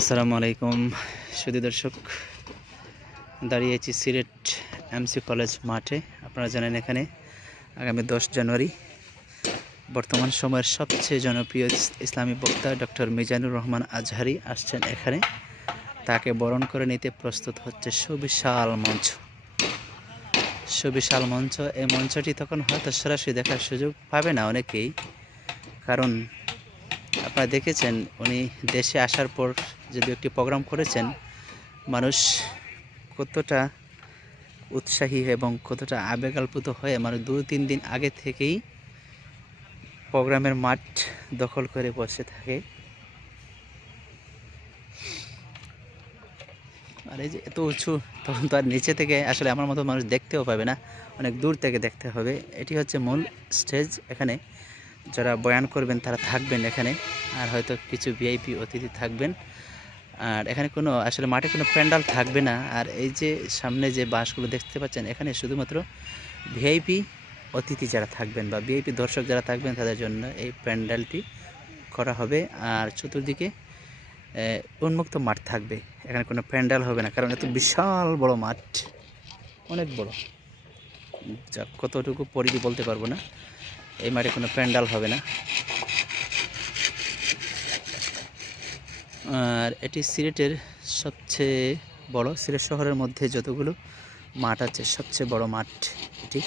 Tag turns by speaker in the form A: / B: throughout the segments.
A: আসসালামু আলাইকুম। সুদী দর্শক দাঁড়িয়েছি সিলেট এমসি কলেজ মাঠে। আপনারা জানেন এখানে আগামী দশ জানুয়ারি বর্তমান সময়ের সবচেয়ে জনপ্রিয় ইসলামী বক্তা ডক্টর মিজানুর রহমান আজহারি আসছেন এখানে। তাকে বরণ করে নিতে প্রস্তুত হচ্ছে সুবিশাল মঞ্চ। সুবিশাল মঞ্চ, এই মঞ্চটি তখন হয়তো সরাসরি দেখার সুযোগ পাবে না অনেকেই। কারণ আপনারা দেখেছেন, উনি দেশে আসার পর যদি একটি প্রোগ্রাম করেছেন, মানুষ কতটা উৎসাহী এবং কতটা আবেগাল্পুত হয়ে মানে দু তিন দিন আগে থেকেই প্রোগ্রামের মাঠ দখল করে বসে থাকে। আর এই যে এত উঁচু তখন তো আর নিচে থেকে আসলে আমার মতো মানুষ দেখতেও পাবে না, অনেক দূর থেকে দেখতে হবে। এটি হচ্ছে মূল স্টেজ এখানে। যারা বয়ান করবেন তারা থাকবেন এখানে, আর হয়তো কিছু ভিআইপি অতিথি থাকবেন। আর এখানে কোনো, আসলে মাঠে কোনো প্যান্ডাল থাকবে না। আর এই যে সামনে যে বাসগুলো দেখতে পাচ্ছেন, এখানে শুধুমাত্র ভিআইপি অতিথি যারা থাকবেন বা ভিআইপি দর্শক যারা থাকবেন, তাদের জন্য এই প্যান্ডেলটি করা হবে। আর চতুর্দিকে উন্মুক্ত মাঠ থাকবে। এখানে কোনো প্যান্ডেল হবে না, কারণ এত বিশাল বড় মাঠ। অনেক বড়। যা কতটুকু পরিধি বলতে পারব না। এই মাঠে কোনো প্যান্ডাল হবে না। আর এটি সিলেটের সবচেয়ে বড়, সিলেট শহরের মধ্যে যতগুলো মাঠ আছে, সবচেয়ে বড় মাঠ এটি।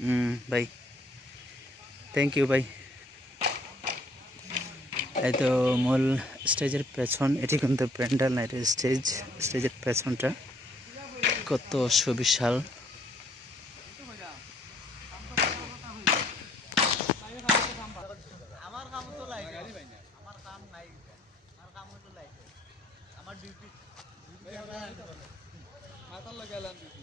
A: হুম ভাই থ্যাংক ইউ ভাই এই তো মূল স্টেজের পেছন এটি কিন্তু প্যান্ডেল না এটি স্টেজ স্টেজের পেছনটা। কত সুবিশাল।
B: আমার কাম তো লাইট আমার কাম নাই আমার কাম হলো লাইট আমার ডিউটি মাথার ডিউটি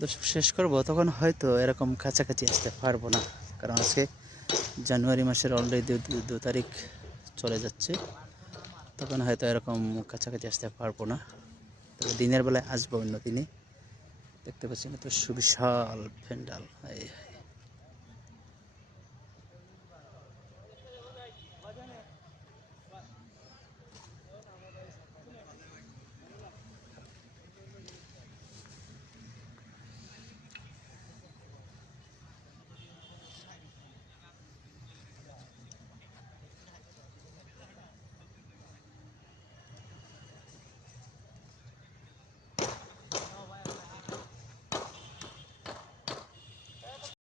A: দর্শক, শেষ করব। তখন হয়তো এরকম কাছাকাছি আসতে পারব না, কারণ আজকে জানুয়ারি মাসের অলরেডি দু তারিখ চলে যাচ্ছে। তখন হয়তো এরকম কাছাকাছি আসতে পারব না। তবে দিনের বেলায় আসব অন্য দিনে। দেখতে পাচ্ছি না তো সুবিশাল প্যান্ডাল।